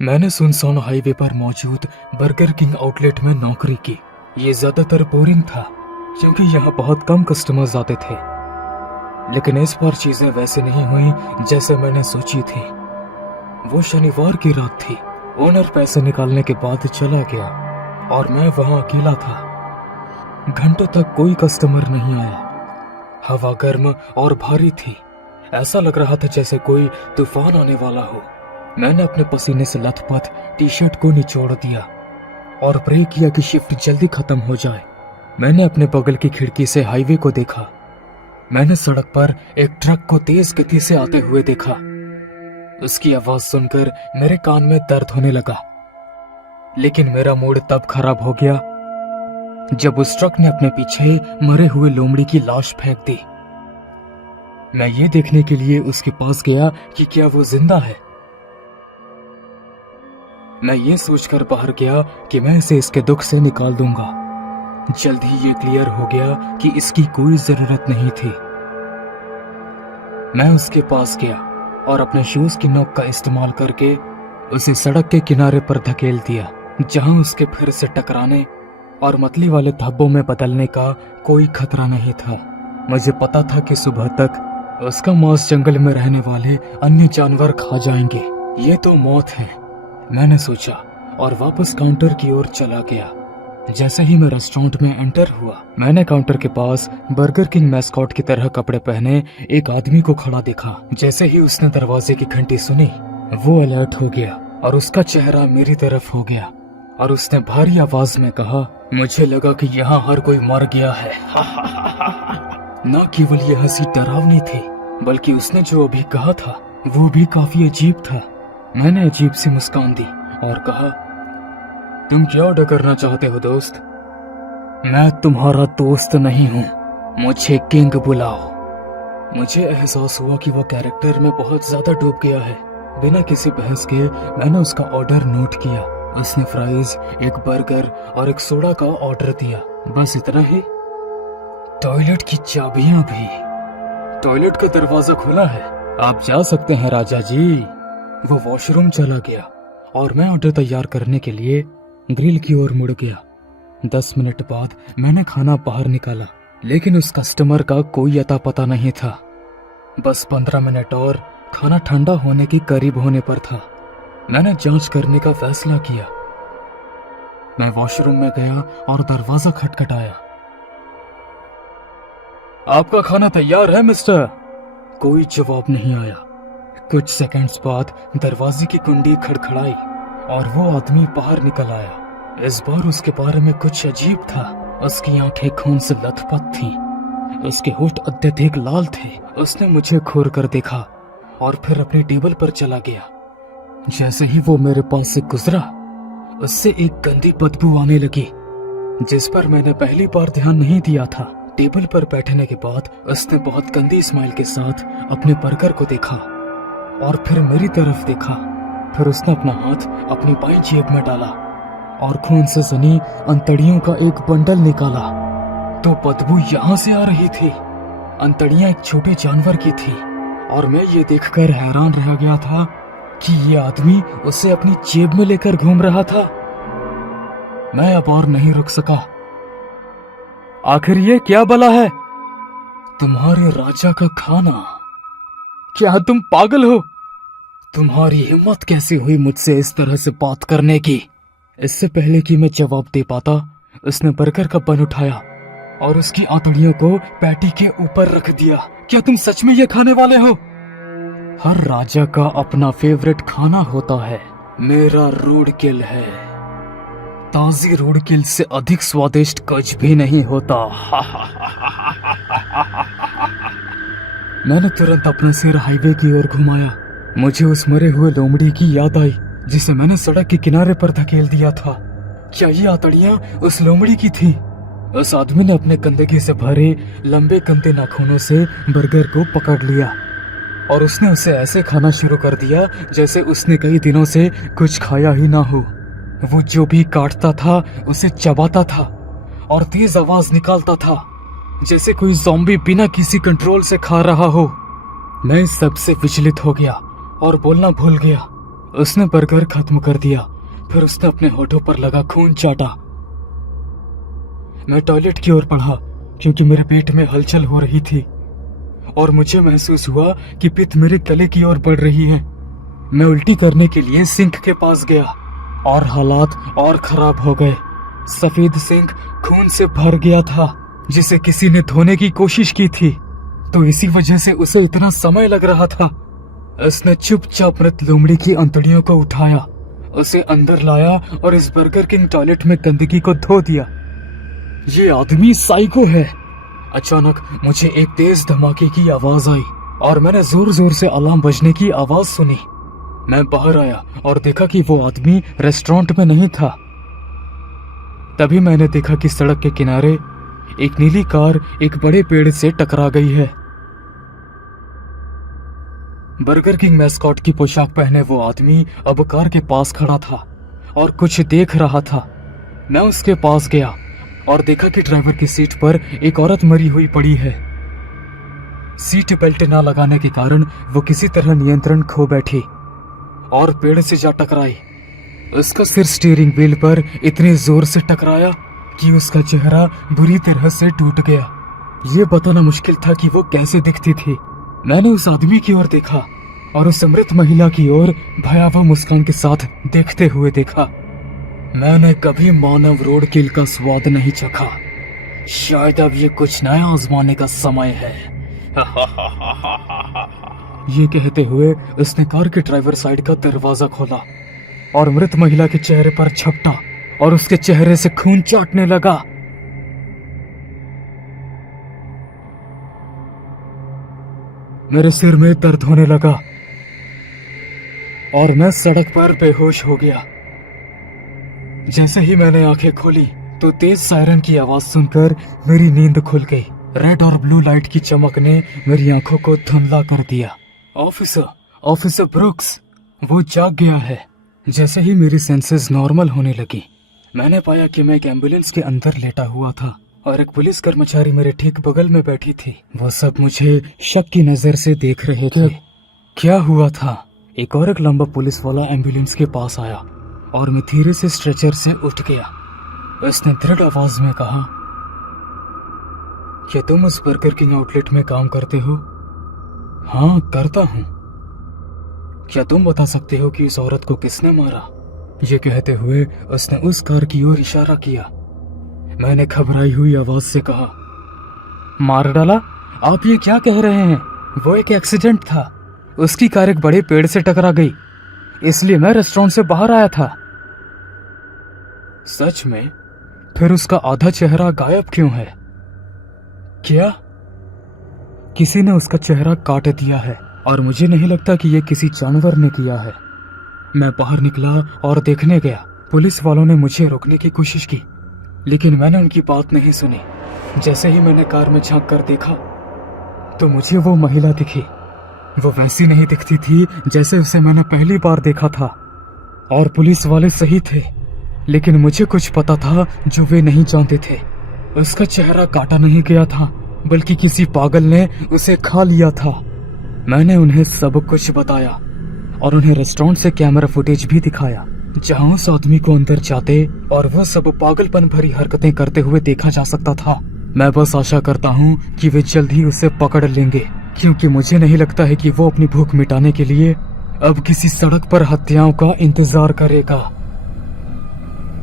मैंने सुनसान हाईवे पर मौजूद बर्गर किंग आउटलेट में नौकरी की। ये ज्यादातर बोरिंग था क्योंकि यहाँ बहुत कम कस्टमर्स आते थे। लेकिन इस बार चीजें वैसे नहीं हुई जैसे मैंने सोची थी। वो शनिवार की रात थी। ओनर पैसे निकालने के बाद चला गया और मैं वहां अकेला था। घंटों तक कोई कस्टमर नहीं आया। हवा गर्म और भारी थी। ऐसा लग रहा था जैसे कोई तूफान आने वाला हो। मैंने अपने पसीने से लथपथ टी शर्ट को निचोड़ दिया और प्रे किया कि शिफ्ट जल्दी खत्म हो जाए। मैंने अपने बगल की खिड़की से हाईवे को देखा। मैंने सड़क पर एक ट्रक को तेज गति से आते हुए देखा। उसकी आवाज सुनकर मेरे कान में दर्द होने लगा। लेकिन मेरा मूड तब खराब हो गया जब उस ट्रक ने अपने पीछे मरे हुए लोमड़ी की लाश फेंक दी। मैं ये देखने के लिए उसके पास गया कि क्या वो जिंदा है। मैं ये सोचकर बाहर गया कि मैं इसे इसके दुख से निकाल दूंगा। जल्द ही ये क्लियर हो गया कि इसकी कोई जरूरत नहीं थी। मैं उसके पास गया और अपने शूज की नोक का इस्तेमाल करके उसे सड़क के किनारे पर धकेल दिया, जहां उसके फिर से टकराने और मतली वाले धब्बों में बदलने का कोई खतरा नहीं था। मुझे पता था कि सुबह तक उसका मांस जंगल में रहने वाले अन्य जानवर खा जाएंगे। ये तो मौत है, मैंने सोचा और वापस काउंटर की ओर चला गया। जैसे ही मैं रेस्टोरेंट में एंटर हुआ, मैंने काउंटर के पास बर्गर किंग मैस्कॉट की तरह कपड़े पहने एक आदमी को खड़ा देखा। जैसे ही उसने दरवाजे की घंटी सुनी, वो अलर्ट हो गया और उसका चेहरा मेरी तरफ हो गया और उसने भारी आवाज में कहा, मुझे लगा कि यहाँ हर कोई मर गया है। न केवल यह हंसी डरावनी थी, बल्कि उसने जो अभी कहा था वो भी काफी अजीब था। मैंने अजीब सी मुस्कान दी और कहा, तुम क्या ऑर्डर करना चाहते हो दोस्त? मैं तुम्हारा दोस्त नहीं हूँ, मुझे किंग बुलाओ। मुझे एहसास हुआ कि वो कैरेक्टर में बहुत ज्यादा डूब गया है। बिना किसी बहस के मैंने उसका ऑर्डर नोट किया। उसने फ्राइज, एक बर्गर और एक सोडा का ऑर्डर दिया। बस इतना ही। टॉयलेट की चाबियां भी। टॉयलेट का दरवाजा खुला है, आप जा सकते हैं राजा जी। वो वॉशरूम चला गया और मैं ऑर्डर तैयार करने के लिए ग्रिल की ओर मुड़ गया। 10 मिनट बाद मैंने खाना बाहर निकाला, लेकिन उस कस्टमर का कोई अता पता नहीं था। बस 15 मिनट और खाना ठंडा होने की करीब होने पर था। मैंने जांच करने का फैसला किया। मैं वॉशरूम में गया और दरवाजा खटखटाया। आपका खाना तैयार है मिस्टर? कोई जवाब नहीं आया। कुछ सेकंड्स बाद दरवाजे की कुंडी खड़खड़ाई और वो आदमी बाहर निकल आया। इस बार उसके बारे में कुछ अजीब था। उसकी आंखें खून से लथपथ थीं। उसके होंठ अत्यधिक लाल थे। उसने मुझे घूर कर देखा और फिर अपनी टेबल पर चला गया। जैसे ही वो मेरे पास से गुजरा, उससे एक गंदी बदबू आने लगी, जिस पर मैंने पहली बार ध्यान नहीं दिया था। टेबल पर बैठने के बाद उसने बहुत गंदी स्माइल के साथ अपने बर्गर को देखा और फिर मेरी तरफ देखा। फिर उसने अपना हाथ अपनी बाईं जेब में डाला और खून से सनी अंतड़ियों का एक बंडल निकाला। तो बदबू यहाँ से आ रही थी। अंतड़ियां एक छोटे जानवर की थी और मैं ये देखकर हैरान रह गया था कि ये आदमी उसे अपनी जेब में लेकर घूम रहा था। मैं अब और नहीं रुक सका। आखिर ये क्या बला है? तुम्हारे राजा का खाना। क्या तुम पागल हो? तुम्हारी हिम्मत कैसे हुई मुझसे इस तरह से बात करने की? इससे पहले कि मैं जवाब दे पाता, उसने बर्गर का बन उठाया और उसकी आंतड़ियों को पैटी के ऊपर रख दिया। क्या तुम सच में ये खाने वाले हो? हर राजा का अपना फेवरेट खाना होता है। मेरा रोडकिल है। ताजी रोडकिल से अधिक स्वादिष्ट कुछ भी नहीं होता। मैंने तुरंत अपना सिर हाईवे की ओर घुमाया। मुझे उस मरे हुए लोमड़ी की याद आई जिसे मैंने सड़क के किनारे पर धकेल दिया था। क्या ये आंतड़ियां उस लोमड़ी की थी? उस आदमी ने अपने गंदगी से भरे लंबे गंदे नाखूनों से बर्गर को पकड़ लिया और उसने उसे ऐसे खाना शुरू कर दिया जैसे उसने कई दिनों से कुछ खाया ही ना हो। वो जो भी काटता था उसे चबाता था और तेज आवाज निकालता था जैसे कोई ज़ॉम्बी बिना किसी कंट्रोल से खा रहा हो। मैं इस सब से विचलित हो गया और बोलना भूल गया। उसने बर्गर खत्म कर दिया, फिर उसने अपने होठों पर लगा खून चाटा। मैं टॉयलेट की ओर बढ़ा क्योंकि मेरे पेट में हलचल हो रही थी और मुझे महसूस हुआ कि पित्त मेरे गले की ओर बढ़ रही है। मैं उल्टी करने के लिए सिंक के पास गया और हालात और खराब हो गए। सफेद सिंक खून से भर गया था जिसे किसी ने धोने की कोशिश की थी, तो इसी वजह से उसे इतना समय लग रहा था। उसने चुपचाप मृत लोमड़ी की अंतड़ियों को उठाया, उसे अंदर लाया और इस बर्गर किंग टॉयलेट में गंदगी को धो दिया। ये आदमी साइको है। अचानक मुझे एक तेज धमाके की आवाज आई और मैंने जोर जोर से अलार्म बजने की आवाज सुनी। मैं बाहर आया और देखा कि वो आदमी रेस्टोरेंट में नहीं था। तभी मैंने देखा कि सड़क के किनारे एक नीली कार एक बड़े पेड़ से टकरा गई है। बर्गर किंग मैस्कॉट की पोशाक पहने वो आदमी अब कार के पास खड़ा था और कुछ देख रहा था। मैं उसके पास गया और देखा कि ड्राइवर की सीट पर एक औरत मरी हुई पड़ी है। सीट बेल्ट ना लगाने के कारण वो किसी तरह नियंत्रण खो बैठी और पेड़ से जा टकराई। उसका सिर स्टीयरिंग व्हील पर इतनी जोर से टकराया कि उसका चेहरा बुरी तरह से टूट गया। ये बताना मुश्किल था कि वो कैसे दिखती थी। मैंने उस आदमी की ओर देखा और उस मृत महिला की ओर भयावह मुस्कान के साथ देखते हुए देखा। मैंने कभी मानव रोड किल का स्वाद नहीं चखा। शायद अब ये कुछ नया आजमाने का समय है। ये कहते हुए उसने कार के ड्राइवर साइड का दरवाजा खोला और मृत महिला के चेहरे पर झपटा और उसके चेहरे से खून चाटने लगा। मेरे सिर में दर्द होने लगा और मैं सड़क पर बेहोश हो गया। जैसे ही मैंने आंखें खोली तो तेज सायरन की आवाज सुनकर मेरी नींद खुल गई। रेड और ब्लू लाइट की चमक ने मेरी आंखों को धुंधला कर दिया। ऑफिसर ब्रुक्स, वो जाग गया है। जैसे ही मेरी सेंसेस नॉर्मल होने लगी, मैंने पाया कि मैं एक एम्बुलेंस के अंदर लेटा हुआ था और एक पुलिस कर्मचारी मेरे ठीक बगल में बैठी थी। वो सब मुझे शक की नजर से देख रहे थे। क्या हुआ था? एक और एक लंबा पुलिस वाला एम्बुलेंस के पास आया और मैं धीरे से स्ट्रेचर से उठ गया। उसने दृढ़ आवाज में कहा, क्या तुम उस बर्गर किंग आउटलेट में काम करते हो? हाँ, करता हूँ। क्या तुम बता सकते हो कि उस औरत को किसने मारा? ये कहते हुए उसने उस कार की ओर इशारा किया। मैंने घबराई हुई आवाज से कहा, मार डाला? आप ये क्या कह रहे हैं? वो एक एक्सीडेंट था। उसकी कार एक बड़े पेड़ से टकरा गई, इसलिए मैं रेस्टोरेंट से बाहर आया था। सच में? फिर उसका आधा चेहरा गायब क्यों है? क्या? किसी ने उसका चेहरा काट दिया है और मुझे नहीं लगता कि यह किसी जानवर ने किया है। मैं बाहर निकला और देखने गया। पुलिस वालों ने मुझे रोकने की कोशिश की, लेकिन मैंने उनकी बात नहीं सुनी। जैसे ही मैंने कार में झांक कर देखा तो मुझे वो महिला दिखी। वो वैसी नहीं दिखती थी जैसे उसे मैंने पहली बार देखा था। और पुलिस वाले सही थे, लेकिन मुझे कुछ पता था जो वे नहीं जानते थे। उसका चेहरा काटा नहीं गया था, बल्कि किसी पागल ने उसे खा लिया था। मैंने उन्हें सब कुछ बताया और उन्हें रेस्टोरेंट से कैमरा फुटेज भी दिखाया जहां उस आदमी को अंदर जाते और वो सब पागलपन भरी हरकतें करते हुए देखा जा सकता था। मैं बस आशा करता हूँ कि वे जल्द ही उसे पकड़ लेंगे, क्योंकि मुझे नहीं लगता है कि वो अपनी भूख मिटाने के लिए अब किसी सड़क पर हत्याओं का इंतजार करेगा।